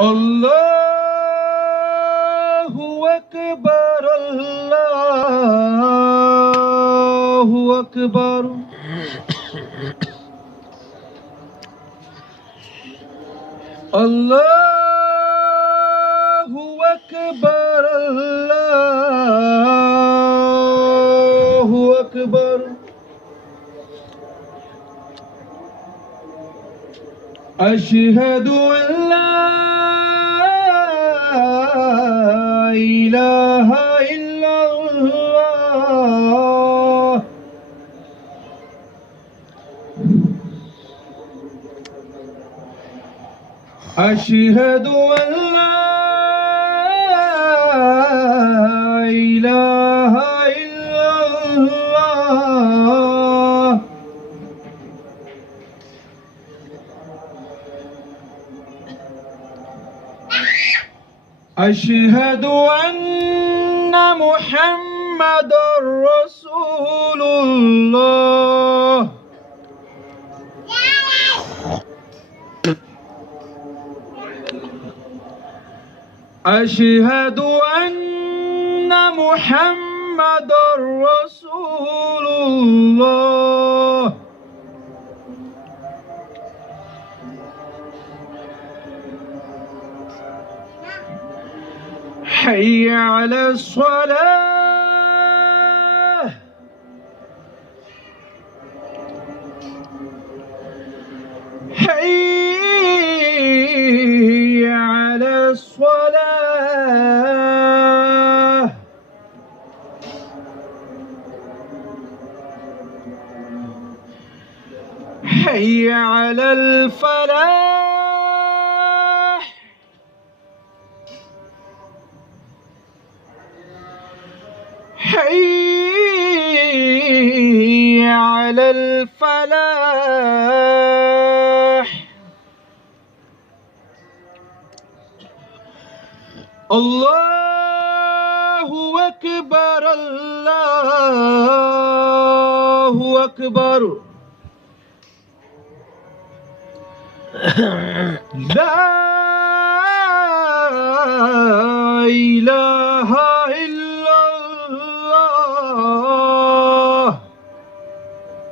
الله أكبر الله أكبر الله أكبر الله أكبر أشهد أن لا إله إلا الله أشهد أن لا إله إلا الله أشهد أن محمدًا رسول الله أشهد أن محمدًا رسول الله حي على الصلاة حي على الصلاة حي على الفلاح حي على الفلاح الله أكبر الله أكبر لا